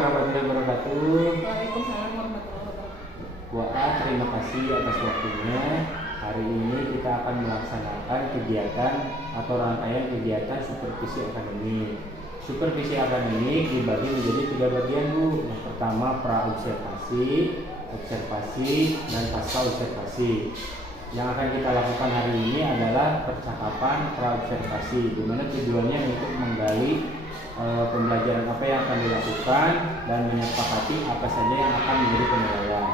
warahmatullahi wabarakatuh. Waalaikumsalam warahmatullahi wabarakatuh. Terima kasih atas waktunya. Hari ini kita akan melaksanakan kegiatan atau rangkaian kegiatan supervisi akademik. Supervisi akademik dibagi menjadi 3 bagian, Bu. Yang pertama pra-observasi, observasi, dan pasca observasi. Yang akan kita lakukan hari ini adalah percakapan pra-observasi, di mana tujuannya untuk menggali pembelajaran apa yang akan dilakukan dan menyepakati apa saja yang akan menjadi penilaian.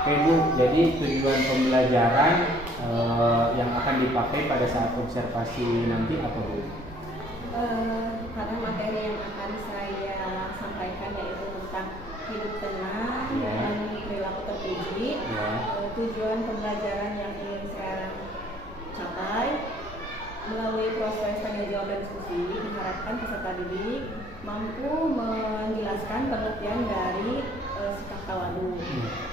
Oke, Bu, jadi tujuan pembelajaran yang akan dipakai pada saat observasi nanti apa, Bu? Karena materi yang akan saya sampaikan yaitu tentang hidup tenang dan perilaku terpuji. Tujuan pembelajaran yang ingin saya capai melalui proses tanya jawab dan diskusi, diharapkan peserta didik mampu menjelaskan pengertian dari sikap tawadu.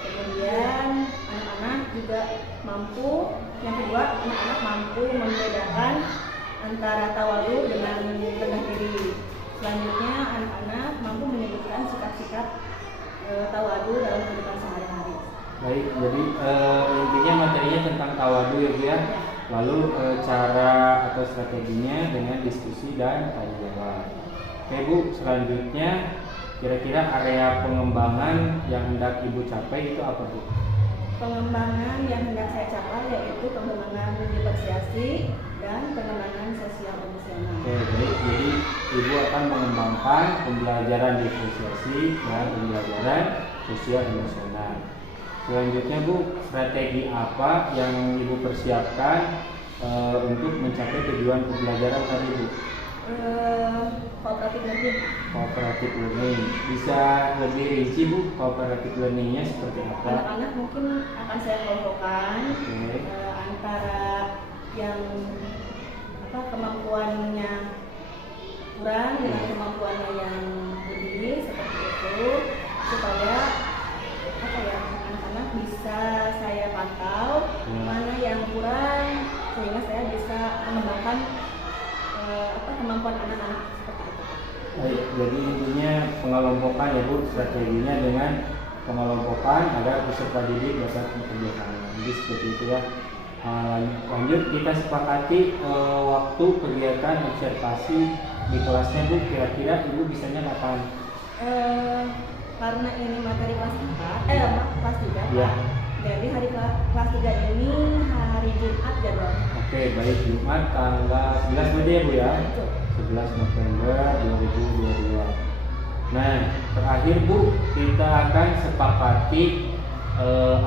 Kemudian anak-anak juga mampu, yang kedua, anak-anak mampu membedakan antara tawadu dengan rendah diri. Selanjutnya, anak-anak mampu menyebutkan sikap-sikap tawadu dalam kehidupan sehari-hari. Baik, jadi intinya materinya tentang tawadu ya, Bu ya. Lalu cara atau strateginya dengan diskusi dan tanya jawab. Oke, Bu, selanjutnya kira-kira area pengembangan yang hendak Ibu capai itu apa, Bu? Pengembangan yang hendak saya capai yaitu pengembangan diferensiasi dan pengembangan sosial emosional. Oke, baik. Jadi Ibu akan mengembangkan pembelajaran diferensiasi dan pembelajaran sosial emosional. Selanjutnya, Bu, strategi apa yang Ibu persiapkan untuk mencapai tujuan pembelajaran tadi, Bu? Cooperative learning. Cooperative learning. Bisa lebih rinci, Bu, cooperative learningnya seperti apa? Anak-anak mungkin akan saya kelompokkan antara yang kemampuannya kurang dengan kemampuannya yang lebih, seperti itu, supaya anak-anak bisa saya pantau mana yang kurang sehingga saya bisa mengembangkan kemampuan anak-anak seperti itu. Baik, jadi intinya pengelompokan ya, Bu, strateginya dengan pengelompokan agar peserta didik dapat bekerja sama. Jadi seperti itu ya. Lanjut kita sepakati waktu kegiatan observasi di kelasnya, Bu. Kira-kira Ibu bisanya kapan? Karena ini materi kelas 4, kelas 3, ya. Jadi hari kelas 3 ini hari Jumat jadwal. Oke, baik, Jumat tanggal 11 berarti ya, Bu ya? 11 November 2022. Nah, terakhir, Bu, kita akan sepakati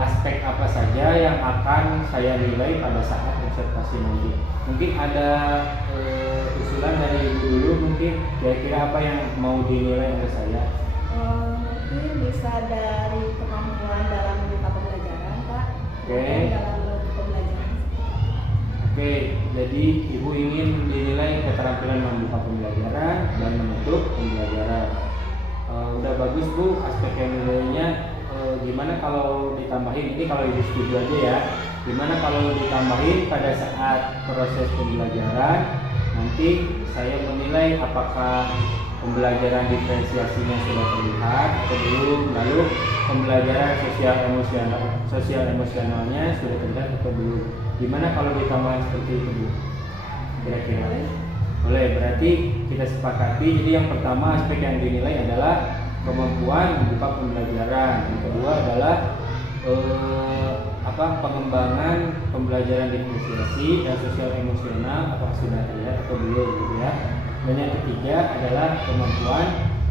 aspek apa saja yang akan saya nilai pada saat observasi nanti. Mungkin ada usulan dari Ibu dulu, mungkin kira-kira apa yang mau dinilai oleh saya? Mungkin bisa dari kemampuan dalam membuka pembelajaran, Pak. Oke. Dalam menutup pembelajaran. Oke, jadi Ibu ingin dinilai keterampilan membuka pembelajaran dan menutup pembelajaran. Udah bagus, Bu, aspek yang nilainya. Gimana kalau ditambahin, ini kalau Ibu setuju aja ya, gimana kalau ditambahin pada saat proses pembelajaran nanti saya menilai apakah pembelajaran diferensiasinya sudah terlihat atau belum, lalu pembelajaran sosial emosionalnya sudah terlihat atau belum. Gimana kalau ditambah seperti itu, Bu? Kira-kira boleh. Berarti kita sepakati, jadi yang pertama aspek yang dinilai adalah kemampuan membuka pembelajaran. Yang kedua adalah pengembangan pembelajaran diferensiasi dan sosial emosional, apakah sudah terlihat atau belum, gitu ya. Dan yang ketiga adalah kemampuan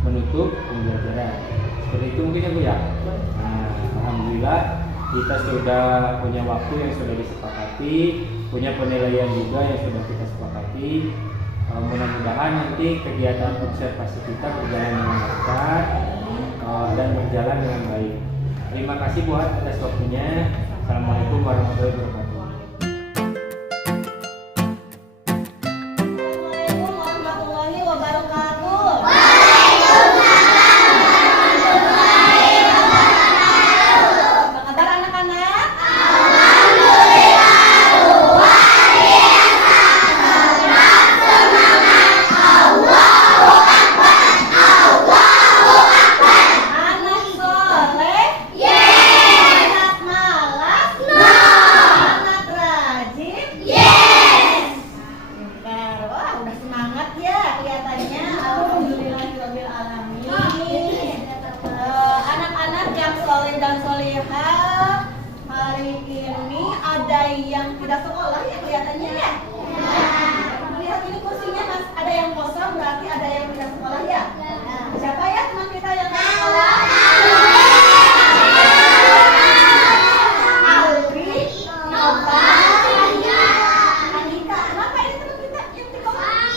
menutup pembelajaran. Seperti itu mungkin ya, Bu ya. Nah, alhamdulillah kita sudah punya waktu yang sudah disepakati, punya penilaian juga yang sudah kita sepakati. Mudah-mudahan nanti kegiatan observasi kita berjalan dengan lancar dan berjalan dengan baik. Terima kasih buat atas waktunya. Assalamualaikum warahmatullahi wabarakatuh. ada yang tidak sekolah ya kelihatannya ya? Lihat ini kursinya mas, ada yang kosong berarti ada yang tidak sekolah ya? Siapa ya teman kita yang tidak sekolah? Alwi, Nova, Anita. Kenapa ini teman kita yang di bawah?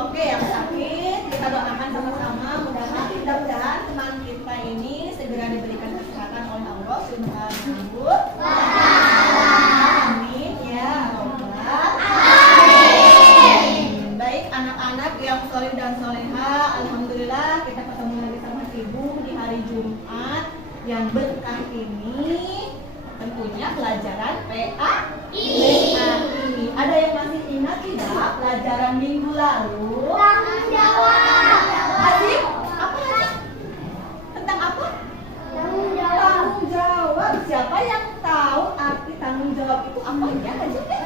Oke, yang sakit kita doakan sama-sama. Mudah-mudahan teman kita ini segera diberikan kesehatan oleh Allah Subhanahu wa Ta'ala. Amin ya Allah. Baik anak-anak yang soleh dan soleha, alhamdulillah kita ketemu lagi sama ibu di hari Jumat yang berkah ini. Tentunya pelajaran PAI. Ada yang masih ingat tidak pelajaran minggu lalu? Tanggung jawab. Azim, apa Azim? Tentang apa? Tanggung jawab. Tanggung jawab. Siapa yang tahu arti tanggung jawab itu apa ya? Azim deh.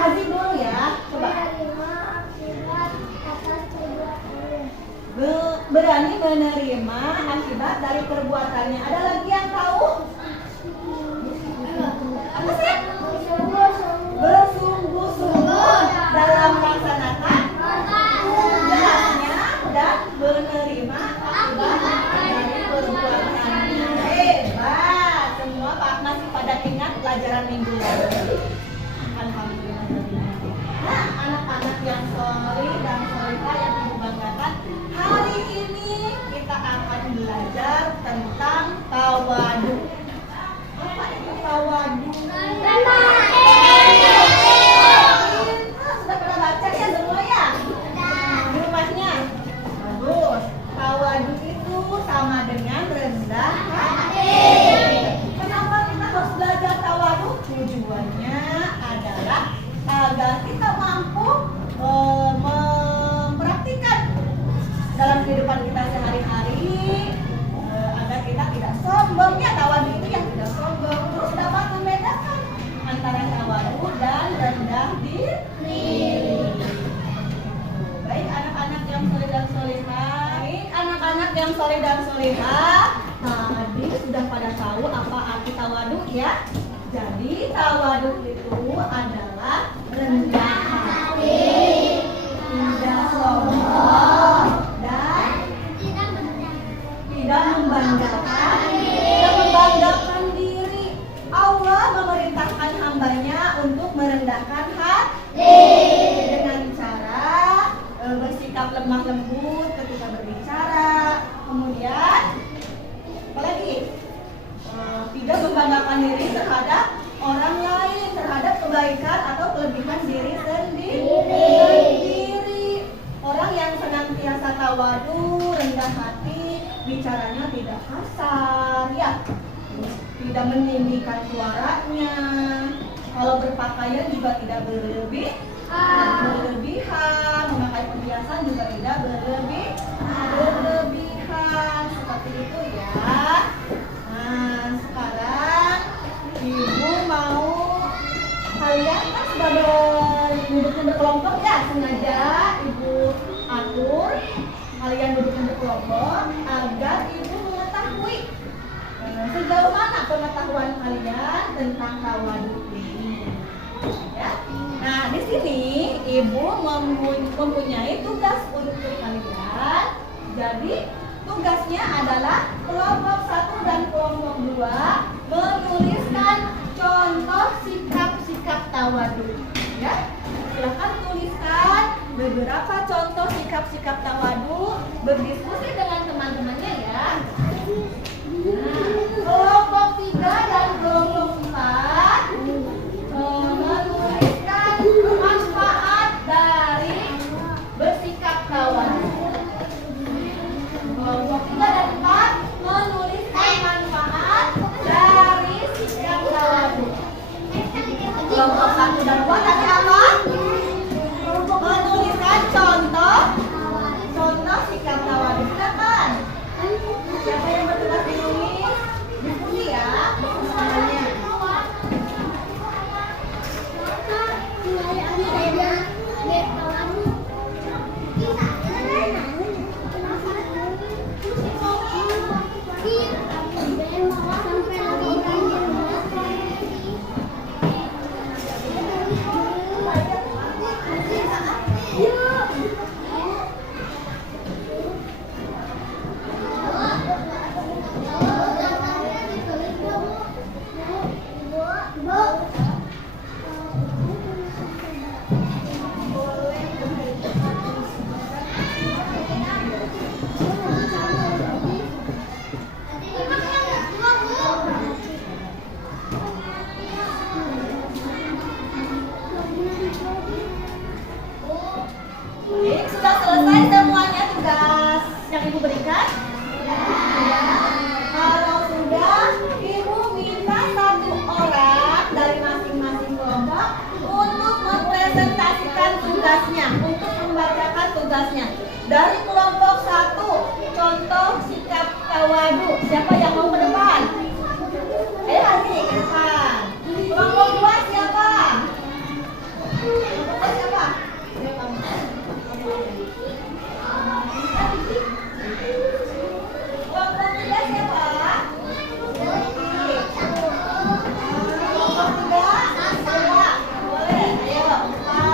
Azim dulu ya. Coba. Berani menerima akibat dari perbuatannya. Ada lagi yang tahu? Apa sih? Bersungguh-sungguh dalam melaksanakan tugasnya dan menerima akibat dari perbuatannya. Hebat. Semua Pak masih pada ingat pelajaran minggu lalu. Alhamdulillah. Nah, anak-anak yang soleh dan solehah yang ibu banggakan, hari ini kita akan belajar tentang tawadu. Apa itu tawadu? Sudah pernah baca ya semua ya? Di rumahnya? Bagus. Tawadu itu sama dengan rendah hati. Kenapa kita harus belajar tawadu? Tujuannya adalah agar kita mampu mempraktikkan dalam kehidupan kita sehari-hari, agar kita tidak sombong ya. Tawadu itu yang tidak sombong, terus dapat membedakan antara tawadu dan rendah diri. Baik anak-anak yang soleh dan solehah, tadi sudah pada tahu apa arti tawadu ya. Jadi tawadu itu adalah rendah hati, tidak sombong, dan tidak membanggakan diri. Allah memerintahkan hambanya untuk merendahkan hati dengan cara bersikap lemah lembut ketika berbicara. Kemudian apalagi? Tidak membanggakan diri terhadap orang lain, terhadap kebaikan atau kelebihan diri sendiri. Orang yang senantiasa tawadu, rendah hati, bicaranya tidak kasar, ya, tidak meninggikan suaranya. Kalau berpakaian juga tidak berlebihan, memakai perhiasan juga tidak berlebihan, seperti itu ya. Nah, sekarang ibu mau kalian kan sudah duduk berkelompok ya, sengaja ibu atur kalian duduk berkelompok agar ibu mengetahui sejauh mana pengetahuan kalian tentang tawadu ini. Ya. Nah, di sini ibu mempunyai tugas untuk kalian. Jadi tugasnya adalah kelompok 1 dan kelompok 2 menuliskan contoh sikap-sikap tawadu. Ya, silahkan tuliskan beberapa contoh sikap-sikap tawadu, berdiskusi dengan teman-temannya ya. Nah, kelompok 3 dan kelompok 4 menuliskan manfaat dari bersikap tawadu. Kelompok 3 dan 4 menuliskan manfaat dari sikap tawadu. Kelompok 1 dan 2 tadi apa? Menuliskan contoh sikap tawadu. Silakan. Dari kelompok 1, contoh sikap tawadu. Siapa yang mau ke depan? Ayo lagi ke depan. Kelompok 2 siapa? Kelompok 2 siapa? Kelompok 3 siapa? Kelompok 3 siapa? Boleh, ayo 4.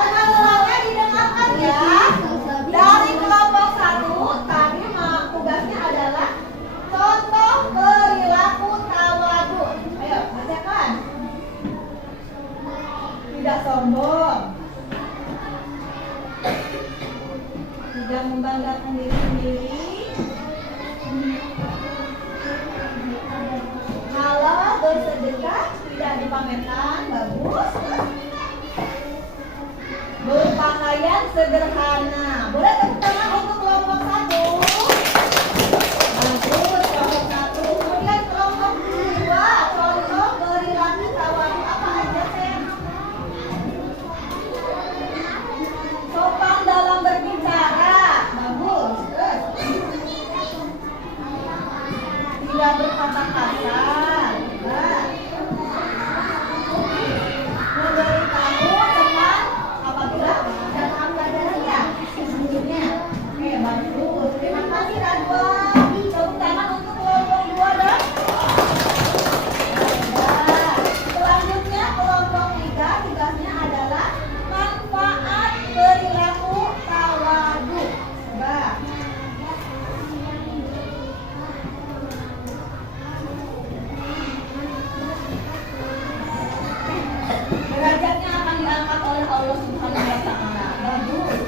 Ulang-ulangnya didengarkan ya. Dari kelompok 1 tadi tugasnya adalah contoh perilaku tawadu. Ayo, bacakan. Tidak sombong, tidak membanggakan diri sendiri, kalau bersedekah tidak dipamerkan, bagus. Berpakaian sederhana. Boleh tepuk tangan untuk kelompok 1. Bagus, kelompok 1. Kemudian kelompok 2, contoh perilaku tawadu apa aja, Sen? Sopan dalam berbicara. Bagus. Terus tidak berkata kasar. Hebat. Memberitahu teman apabila datang pelajarannya sebelumnya. Oke, bagus. Terima kasih Radwa. Tepuk tangan untuk kelompok 2 dong. Hebat. Selanjutnya kelompok 3 tugasnya adalah manfaat perilaku tawadu. Coba. Derajatnya akan diangkat oleh Allah Subhanahu wa taala. Bagus.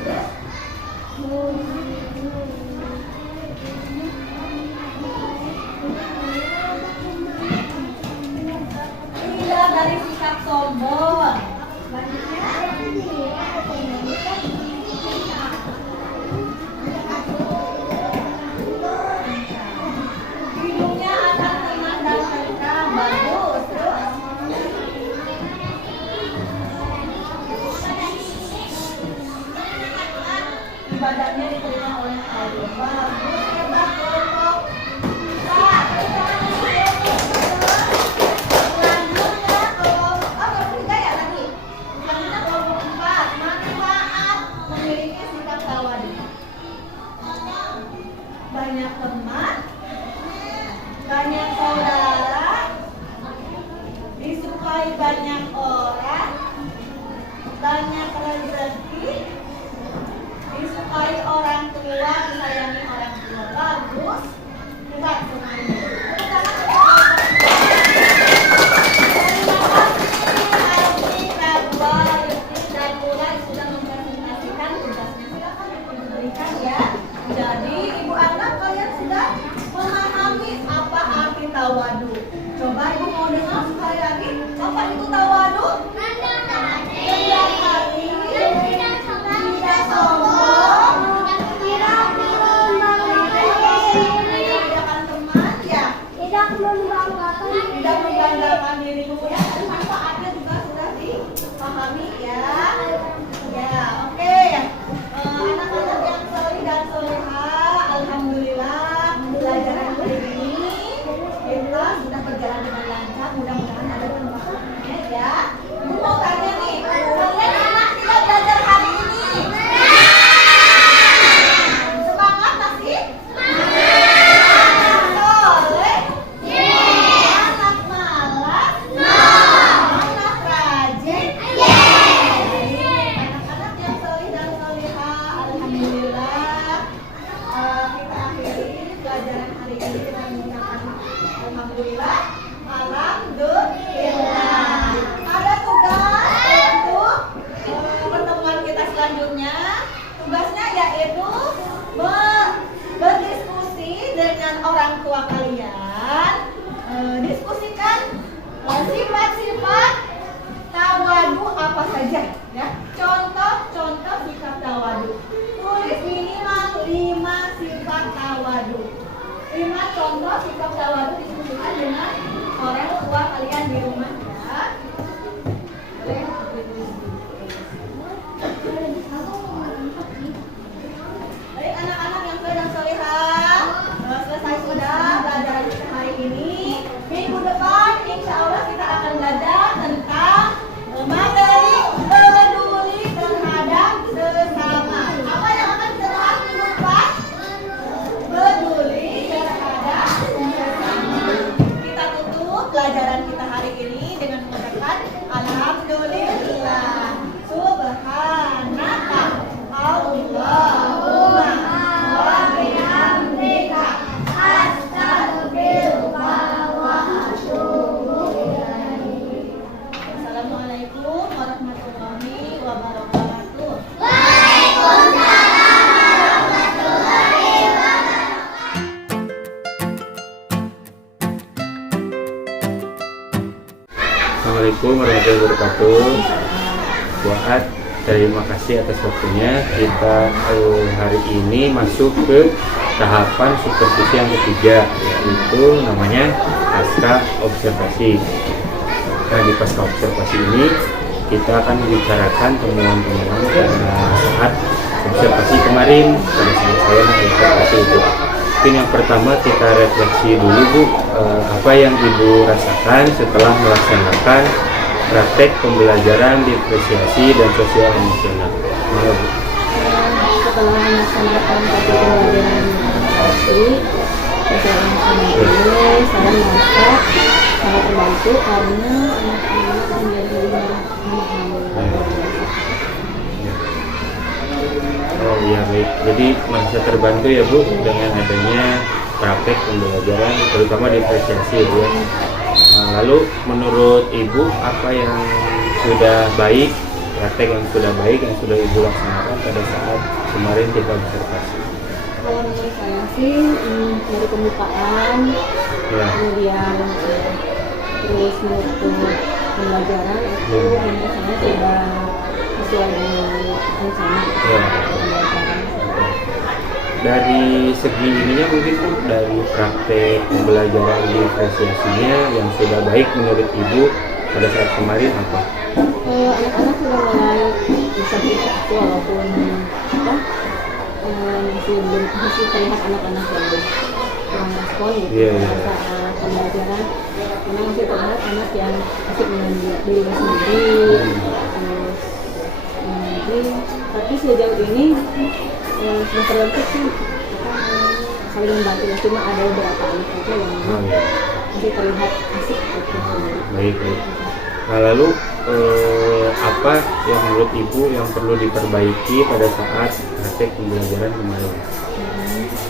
Tidak dari sikap sombong. Hidupnya akan tenang dan tentram. Bagus. Terus ibadahnya diterima oleh Allah. Bagus, hebat kelompok. Selanjutnya kelompok 3 ya tadi. Selanjutnya kelompok 4, manfaat memiliki sikap tawadu. Banyak teman, banyak saudara, disukai banyak orang, banyak rezeki, disukai orang tua, disayangi orang tua. Bagus. Hebat semuanya. Tepuk tangan untuk kelompok 4. Terima kasih Alfi, Radwa, Yusuf, dan Mulai sudah mempresentasikan tugasnya. Silakan diberikan ya. Jadi Ibu anggap kalian sudah memahami apa arti tawadu. Coba Ibu mau dengar sekali lagi. Apa itu tawadu? Rendah hati, tidak sombong, tidak merendahkan teman, ya, tidak membanggakan diri. Kemudian ada manfaatnya juga sudah dipahami ya. Ya, oke. Anak-anak yang soleh dan soleha, alhamdulillah pelajaran hari ini kita sudah berjalan dengan lancar. Mudah-mudahan ada manfaatnya ya. Ibu mau tanya nih, kalian enak tidak belajar hari ini? Semangat masih? Anak soleh? Anak malas? Anak rajin? Anak-anak yang soleh dan soleha, alhamdulillah kita akhiri pelajaran hari ini dengan mengucapkan alhamdulillah. Alhamdulillah. Ada tugas untuk pertemuan kita selanjutnya. Tugasnya yaitu berdiskusi dengan orang tua kalian. Diskusikan sifat-sifat tawadu apa saja ya. Contoh-contoh sikap tawadu. Tulis minimal 5 sifat tawadu. 5 contoh sikap tawadu diskusikan dengan orang tua kalian di rumah ya. Boleh ditulis. Assalamualaikum warahmatullahi wabarakatuh. Buat terima kasih atas waktunya. Kita hari ini masuk ke tahapan supervisi yang ketiga, yaitu namanya pasca observasi. Nah, di pasca observasi ini kita akan membicarakan temuan-temuan pada saat observasi kemarin, pada saat saya mengobservasi itu. Mungkin yang pertama kita refleksi dulu Bu, apa yang Ibu rasakan setelah melaksanakan praktek pembelajaran diferensiasi dan sosial emosional. Mana Bu? Setelah melaksanakan praktek pembelajaran diferensiasi sosial emosional ini, saya merasa sangat terbantu karena anak-anak menjadi memahami. Oh iya, baik. Jadi merasa terbantu ya Bu dengan adanya praktek pembelajaran terutama diferensiasi Bu ya. Nah, lalu menurut Ibu apa yang sudah baik, praktek yang sudah baik yang sudah Ibu laksanakan pada saat kemarin kita observasi? Kalau menurut saya sih dari pembukaan, Ya. kemudian terus menutup pembelajaran itu menurut saya sudah sesuai dengan rencana Ya. pembelajaran. Dari segi ininya mungkin Bu, dari praktek pembelajaran diferensiasinya yang sudah baik menurut Ibu pada saat kemarin apa? Anak-anak sudah mulai bisa berinteraksi walaupun apa masih terlihat anak-anak yang kurang respon gitu Iya, iya. pada saat pembelajaran. Memang masih terlihat anak yang asik dengan dirinya sendiri, terus tapi sejauh ini sudah terbentuk sih saling membantu ya, cuma ada beberapa anak saja yang Oh, ya. masih terlihat asik gitu. Baik, baik. Nah, lalu apa yang menurut Ibu yang perlu diperbaiki pada saat praktek pembelajaran kemarin?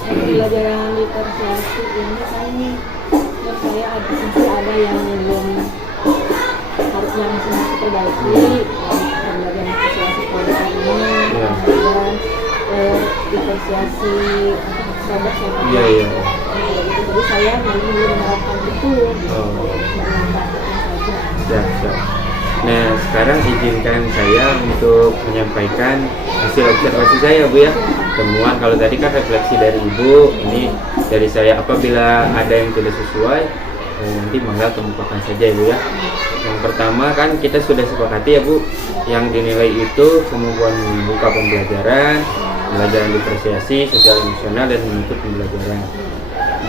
Pembelajaran diferensiasi ini kan menurut saya masih ada yang belum harusnya masih diperbaiki. Pembelajaran diferensiasi produk ini, Ya. kemudian diferensiasi produk yang Iya, iya. Jadi saya belum menerapkan itu Oh. dengan prakteknya saja. Siap, siap. Nah, sekarang izinkan saya untuk menyampaikan hasil observasi saya Bu ya. Temuan, kalau tadi kan refleksi dari Ibu, ini dari saya. Apabila ada yang tidak sesuai, nanti mangga kemukakan saja ya Bu ya. Yang pertama kan kita sudah sepakati ya Bu, yang dinilai itu kemampuan membuka pembelajaran, pembelajaran diferensiasi, sosial emosional, dan menutup pembelajaran.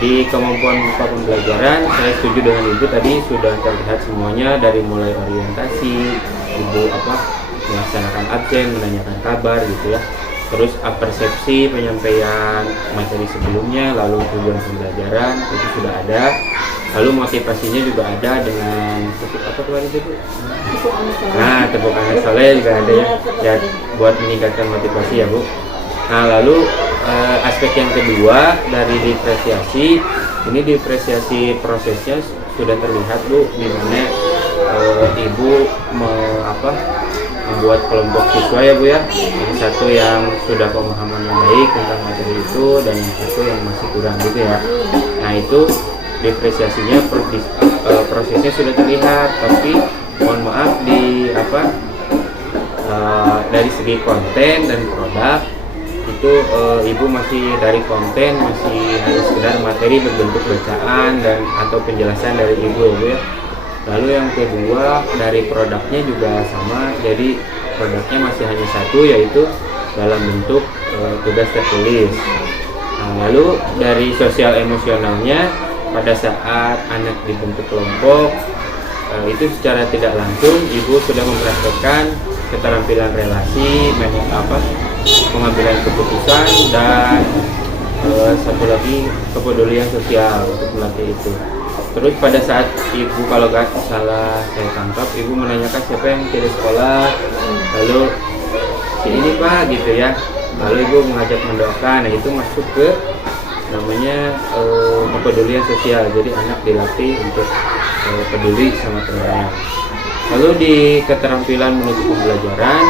Di kemampuan membuka pembelajaran, saya setuju dengan Ibu tadi sudah terlihat semuanya dari mulai orientasi, Ibu melaksanakan absen, menanyakan kabar gitu ya. Terus persepsi penyampaian materi sebelumnya, lalu tujuan pembelajaran itu sudah ada. Lalu motivasinya juga ada dengan apa kemarin itu? Nah, tepuk anak soleh juga ada ya buat meningkatkan motivasi ya Bu. Nah, lalu aspek yang kedua dari diferensiasi, ini diferensiasi prosesnya sudah terlihat Bu, di mana Ibu membuat kelompok siswa ya Bu ya. Yang satu yang sudah pemahaman yang baik tentang materi itu, dan yang satu yang masih kurang gitu ya. Nah, itu diferensiasinya prosesnya sudah terlihat, tapi mohon maaf dari segi konten dan produk itu Ibu masih dari konten masih hanya sekedar materi berbentuk bacaan dan atau penjelasan dari Ibu ya Bu ya. Lalu yang kedua dari produknya juga sama, jadi produknya masih hanya satu, yaitu dalam bentuk tugas tertulis. Nah, lalu dari sosial emosionalnya, pada saat anak dibentuk kelompok itu secara tidak langsung Ibu sudah mempraktekkan keterampilan relasi, pengambilan keputusan, dan satu lagi kepedulian sosial untuk melatih itu. Terus pada saat Ibu, kalau gak salah saya tangkap, Ibu menanyakan siapa yang tidak sekolah, lalu si ini Pak gitu ya, lalu Ibu mengajak mendoakan. Nah, itu masuk ke namanya kepedulian sosial, jadi anak dilatih untuk peduli sama temannya. Lalu di keterampilan menutup pembelajaran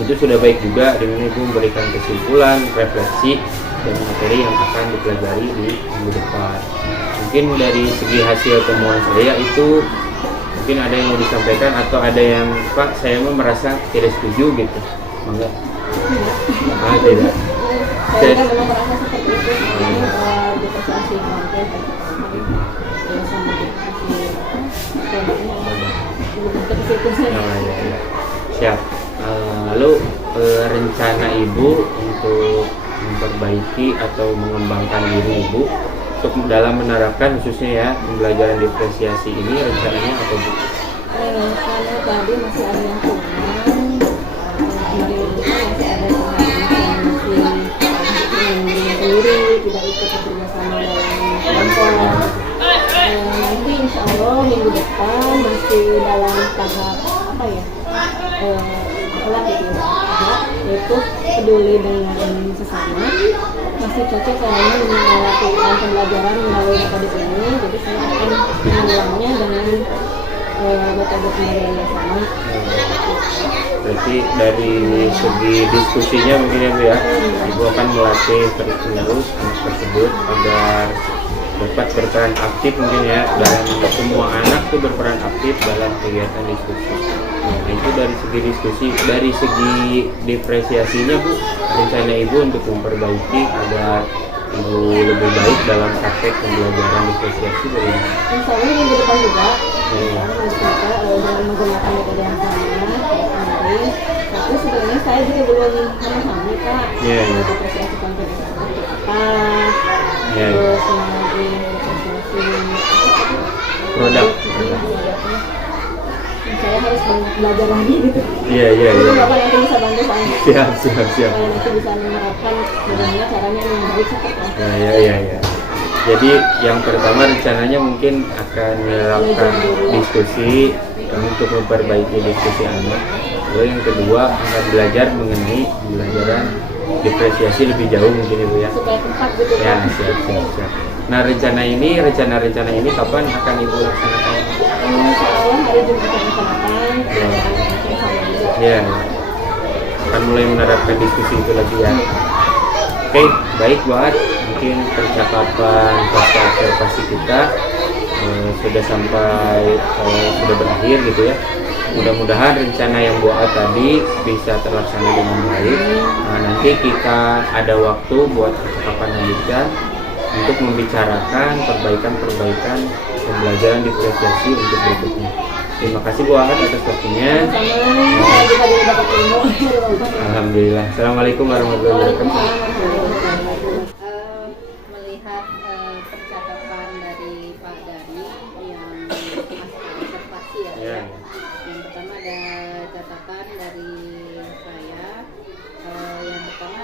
itu sudah baik juga, dengan Ibu memberikan kesimpulan, refleksi, dan materi yang akan dipelajari di minggu depan. Mungkin dari segi hasil temuan saya itu Mungkin ada yang mau disampaikan atau ada yang Pak saya mau merasa tidak setuju gitu. Mangga. Tidak. Saya kan memang merasa seperti itu, divestasi konten sama ya. Siap. Lalu rencana Ibu untuk memperbaiki atau mengembangkan diri Ibu untuk dalam menerapkan khususnya ya pembelajaran diferensiasi ini rencananya apa Bu? Karena tadi masih ada yang kurang, kemarin itu masih ada yang masih sendiri, tidak ikut bekerjasama dalam kelompok. Nanti insya Allah minggu depan masih dalam tahap apa ya? Apalah gitu ya, yaitu peduli dengan sesama. Masih cocok kayaknya melakukan pembelajaran melalui metode ini, jadi saya akan mengulangnya dengan metode pembelajaran yang sama. Berarti dari segi diskusinya mungkin ya Bu ya, Ibu akan melatih terus-menerus anak tersebut agar dapat berperan aktif mungkin ya, dalam semua anak tuh berperan aktif dalam kegiatan diskusi. Nah itu dari segi diskusi, dari segi diferensiasinya Bu, rencana Ibu untuk memperbaiki agar Ibu lebih baik dalam praktek pembelajaran diferensiasi bagaimana? Insya Allah minggu depan juga, dengan menggunakan metode yang sama kemarin. Tapi sebenarnya saya juga belum memahami Kak, diferensiasi konten itu seperti apa, terus lagi diferensiasi produk. Saya harus banyak belajar lagi gitu. Iya. Bapak nanti bisa bantu saya. Siap. Saya nanti bisa menerapkan bagaimana caranya yang baik seperti apa. Ya. Jadi yang pertama rencananya mungkin akan menerapkan diskusi untuk memperbaiki diskusi anak. Lalu yang kedua akan belajar mengenai pembelajaran diferensiasi lebih jauh mungkin Ibu ya. Supaya tepat gitu Ya, kan. siap. Nah rencana ini kapan akan Ibu laksanakan? Insya Allah hari Jumat akan laksanakan. Ya, akan mulai menerapkan diskusi itu lagi ya. Oke, baik buat mungkin percakapan pasca observasi kita sudah sampai sudah berakhir gitu ya. Mudah-mudahan rencana yang buat tadi bisa terlaksana dengan baik. Nah, nanti kita ada waktu buat percakapan lanjutan untuk membicarakan perbaikan pembelajaran diferensiasi untuk berikutnya. Terima kasih Bu Ahad atas waktunya. Sama-sama, saya juga dapat ilmu. Alhamdulillah. Assalamualaikum warahmatullahi wabarakatuh. Melihat percakapan dari Pak Dari yang masih observasi ya. Yang pertama ada catatan dari saya. Yang pertama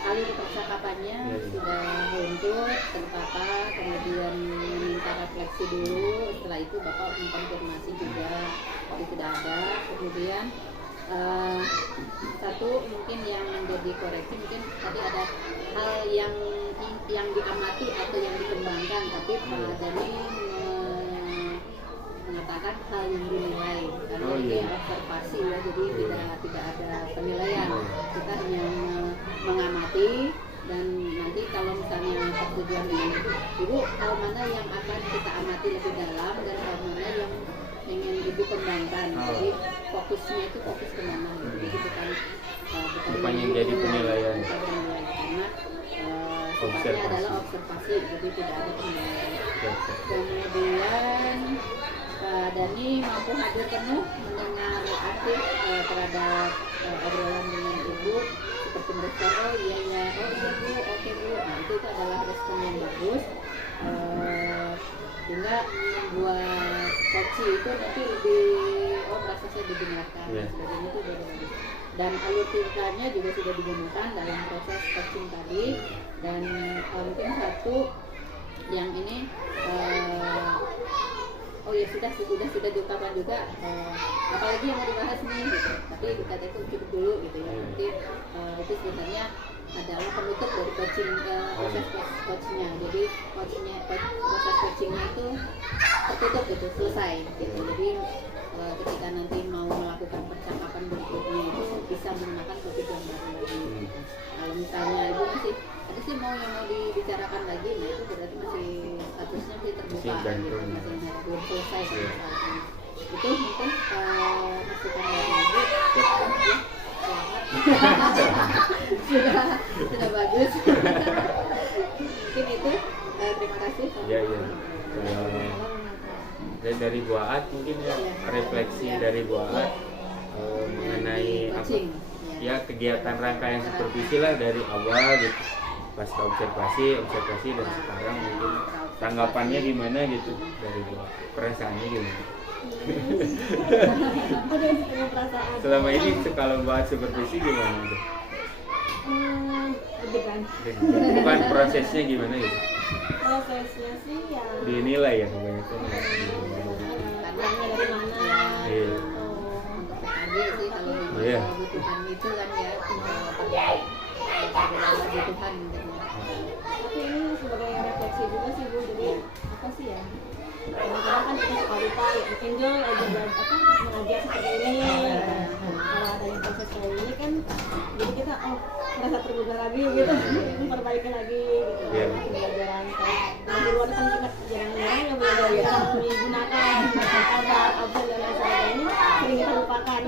alur percakapannya sudah runtut, tertata, kemudian minta refleksi dulu. Setelah itu Bapak mengkonfirmasi juga kalau tidak ada. Kemudian satu mungkin yang menjadi koreksi, mungkin tadi ada hal yang diamati atau yang dikembangkan, tapi Pak Dhani mengatakan hal yang dinilai karena ini observasi ya, jadi tidak ada penilaian, kita hanya mengamati. Dan nanti kalau misalnya persetujuan dengan Ibu, hal mana yang akan kita amati lebih dalam dan hal mana yang ingin Ibu kembangkan, jadi fokusnya itu fokus kemana gitu, bukan yang jadi penilaian karena sifatnya adalah observasi, jadi tidak ada penilaian. Kemudian Pak Dhani mampu hadir penuh mendengar aktif terhadap obrolan dengan Ibu, seperti merespon, oh iya Bu, oke Bu. Nah itu adalah respon yang bagus, sehingga membuat coaching itu nanti lebih merasa saya didengarkan dan sebagainya, itu dari bagus. Dan alur ceritanya juga sudah digunakan dalam proses coaching tadi. Dan mungkin satu yang ini sudah diungkapkan juga, apalagi yang mau dibahas nih gitu. Tapi kata itu cukup dulu gitu ya. Nanti itu sebenarnya adalah penutup dari coaching proses coachingnya. Jadi proses coachingnya itu tertutup gitu, selesai gitu. Jadi ketika nanti mau melakukan percakapan berikutnya itu bisa menggunakan topik yang baru lagi. Kalau misalnya Ibu masih ada sih sih mau yang mau dibicarakan lagi, nah itu berarti masih statusnya masih terbuka Masih gitu, gantung. masih belum selesai Iya. misalkan. Itu mungkin masukan dari ibu ya, sudah bagus. Mungkin itu terima kasih. Ya, iya. Dan dari Bu Aat mungkin ya refleksi dari Bu Aat mengenai apa Coaching. ya kegiatan rangkaian supervisi lah dari awal gitu pasca observasi dan sekarang mungkin tanggapannya gimana gitu dari Bu Aat, perasaannya gimana Ada yang punya perasaan. selama ini kalau Bu Aat supervisi gimana tuh? Deg-degan. Bukan prosesnya gimana gitu Prosesnya sih ya. dinilai ya kebanyakan ya. Uangnya dari mana? Iya. Untuk PKG sih kalau Iya. kebutuhan itu kan ya pada kebutuhan gitu. Tapi ini sebagai refleksi juga sih Bu, jadi apa sih ya? Kadang-kadang kan kita suka lupa ya, enjoy aja mengajar seperti ini. Kalau ada yang proses kayak ini kan, jadi kita merasa tergugah lagi gitu, memperbaiki lagi gitu. Iya. Pembelajaran kayak di luar kan kita jarang-jarang yang belajar yang menggunakan absen dan lain sebagainya sering kita lupakan.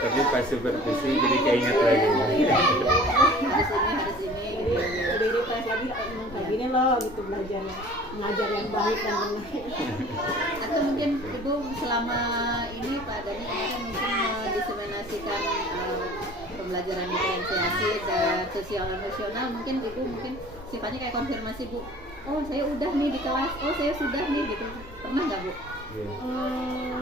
Tapi pas supervisi jadi keinget lagi Harus ini Jadi refresh lagi, emang kayak gini loh gitu belajarnya, mengajar yang baik dan benar. atau mungkin ibu selama ini Pak Dani kemarin mungkin mendiseminasikan pembelajaran diferensiasi dan sosial emosional, mungkin ibu mungkin sifatnya kayak konfirmasi Bu, oh saya udah nih di kelas, oh saya sudah nih gitu, pernah nggak Bu? Iya.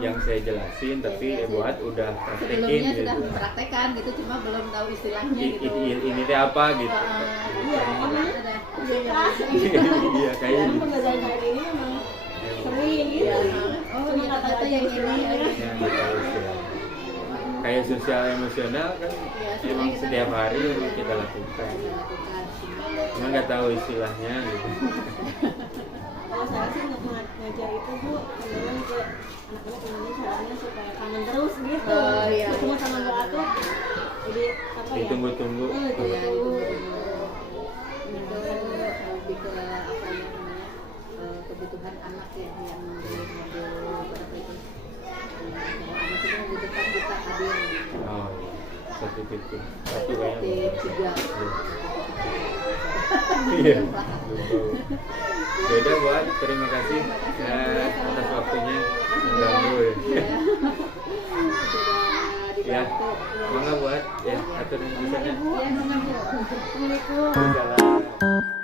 Yang saya jelasin tapi Bu Aat udah praktekin Sebelumnya gitu sudah mempraktekkan gitu, cuma belum tahu istilahnya gitu. ini teh apa gitu Iya, emang iya kayak dan gitu pembelajaran kayak ini memang sering gitu. Oh Cuma iya, nggak tahu ternyata aja yang ini istilahnya. yang kita istilah kayak sosial emosional kan emang setiap hari kita lakukan dilakukan. cuma nggak tahu istilahnya gitu Kalau saya sih ngajar itu Bu, cenderung ke anak-anak gimana caranya supaya kangen terus gitu. Oh, iya, Ketemu iya. sama Bu Atu, jadi apa ya? ditunggu-tunggu Ya, Ditunggu. itu lebih ke apa ya namanya kebutuhan anak ya yang berapa itu kalau anak itu membutuhkan kita hadir oh satu titik satu kayaknya di tiga iya beda buat terima kasih ya atas waktunya mengganggu ya sudah ya dibantu mangga buat ya atur yang bisa ya mengambil Assalamualaikum. jalan